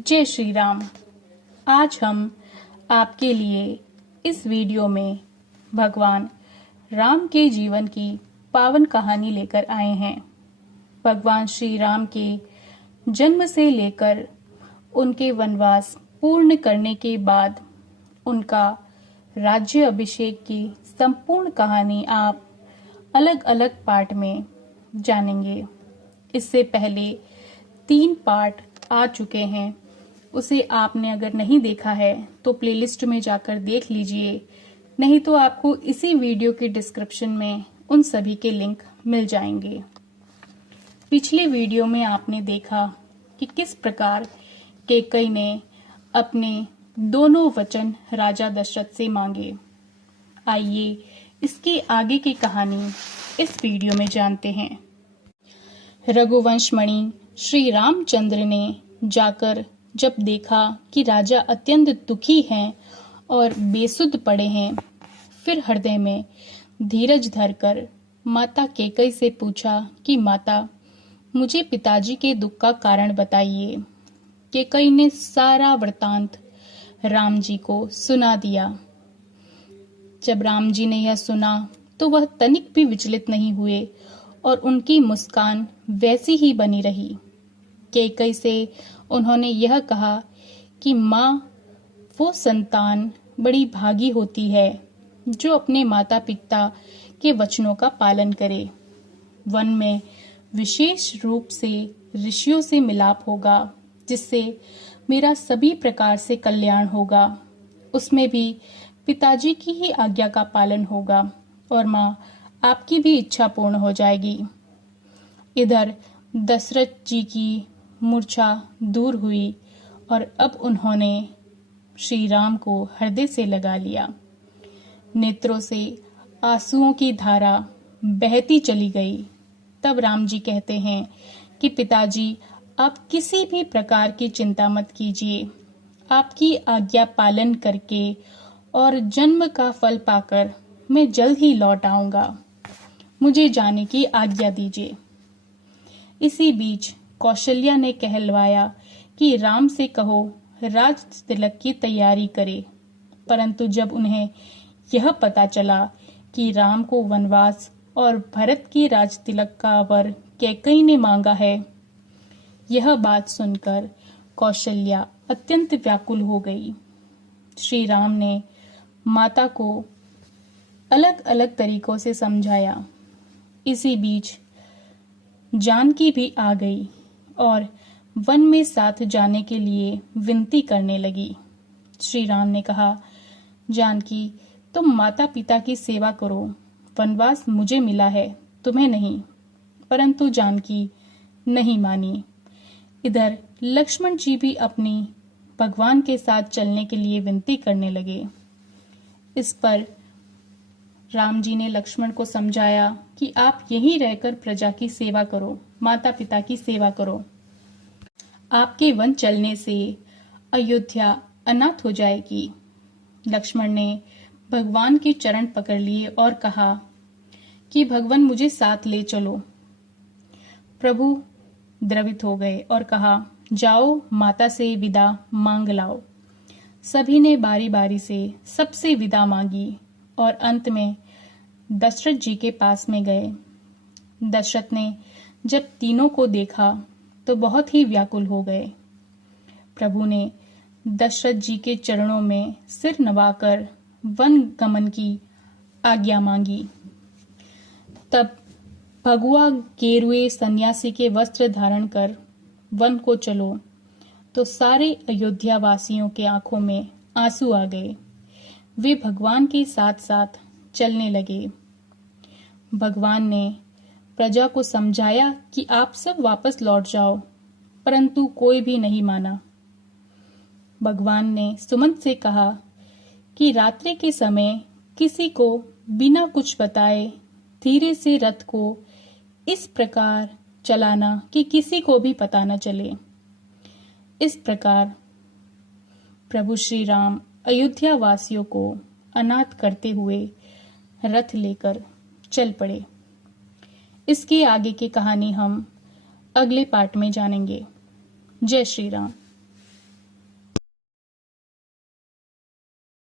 जय श्री राम। आज हम आपके लिए इस वीडियो में भगवान राम के जीवन की पावन कहानी लेकर आए हैं। भगवान श्री राम के जन्म से लेकर उनके वनवास पूर्ण करने के बाद उनका राज्य अभिषेक की संपूर्ण कहानी आप अलग अलग पार्ट में जानेंगे। इससे पहले 3 पार्ट आ चुके हैं, उसे आपने अगर नहीं देखा है तो प्लेलिस्ट में जाकर देख लीजिए, नहीं तो आपको इसी वीडियो के डिस्क्रिप्शन में उन सभी के लिंक मिल जाएंगे। पिछले वीडियो में आपने देखा कि किस प्रकार कैकेयी ने अपने दोनों वचन राजा दशरथ से मांगे। आइए इसके आगे की कहानी इस वीडियो में जानते हैं। रघुवंश मणि श्री रामचंद्र ने जाकर जब देखा कि राजा अत्यंत दुखी हैं और बेसुध पड़े हैं, फिर हृदय में धीरज धरकर माता कैकेयी से पूछा कि माता, मुझे पिताजी के दुख का कारण बताइए। कैकेयी ने सारा वृतांत राम जी को सुना दिया। जब राम जी ने यह सुना तो वह तनिक भी विचलित नहीं हुए और उनकी मुस्कान वैसी ही बनी रही। कैकेयी से उन्होंने यह कहा कि माँ, वो संतान बड़ी भागी होती है जो अपने माता पिता के वचनों का पालन करे। वन में विशेष रूप से ऋषियों से मिलाप होगा, जिससे मेरा सभी प्रकार से कल्याण होगा। उसमें भी पिताजी की ही आज्ञा का पालन होगा और माँ, आपकी भी इच्छा पूर्ण हो जाएगी। इधर दशरथ जी की मूर्छा दूर हुई और अब उन्होंने श्री राम को हृदय से लगा लिया। नेत्रों से आंसुओं की धारा बहती चली गई। तब राम जी कहते हैं कि पिताजी, आप किसी भी प्रकार की चिंता मत कीजिए। आपकी आज्ञा पालन करके और जन्म का फल पाकर मैं जल्द ही लौट आऊंगा। मुझे जाने की आज्ञा दीजिए। इसी बीच कौशल्या ने कहलवाया कि राम से कहो राज तिलक की तैयारी करे। परंतु जब उन्हें यह पता चला कि राम को वनवास और भरत की राज तिलक का वर कैकेयी ने मांगा है, यह बात सुनकर कौशल्या अत्यंत व्याकुल हो गई। श्री राम ने माता को अलग अलग तरीकों से समझाया। इसी बीच जानकी भी आ गई और वन में साथ जाने के लिए विनती करने लगी। श्री राम ने कहा, जानकी, तुम माता पिता की सेवा करो। वनवास मुझे मिला है, तुम्हें नहीं। परंतु जानकी नहीं मानी। इधर लक्ष्मण जी भी अपनी भगवान के साथ चलने के लिए विनती करने लगे। इस पर राम जी ने लक्ष्मण को समझाया कि आप यहीं रहकर प्रजा की सेवा करो, माता पिता की सेवा करो। आपके वन चलने से अयोध्या अनाथ हो जाएगी। लक्ष्मण ने भगवान के चरण पकड़ लिए और कहा कि भगवान, मुझे साथ ले चलो। प्रभु द्रवित हो गए और कहा, जाओ माता से विदा मांग लाओ। सभी ने बारी बारी से सबसे विदा मांगी और अंत में दशरथ जी के पास में गए। दशरथ ने जब तीनों को देखा तो बहुत ही व्याकुल हो गए। प्रभु ने दशरथ जी के चरणों में सिर नवाकर वन गमन की आज्ञा मांगी। तब भगुआ गेरुए सन्यासी के वस्त्र धारण कर वन को चलो तो सारे अयोध्या वासियों के आंखों में आंसू आ गए। वे भगवान के साथ साथ चलने लगे। भगवान ने प्रजा को समझाया कि आप सब वापस लौट जाओ, परंतु कोई भी नहीं माना। भगवान ने सुमंत से कहा कि रात्रि के समय किसी को बिना कुछ बताए धीरे से रथ को इस प्रकार चलाना कि किसी को भी पता न चले। इस प्रकार प्रभु श्री राम अयोध्या वासियों को अनाथ करते हुए रथ लेकर चल पड़े। इसके आगे की कहानी हम अगले पार्ट में जानेंगे। जय श्री राम।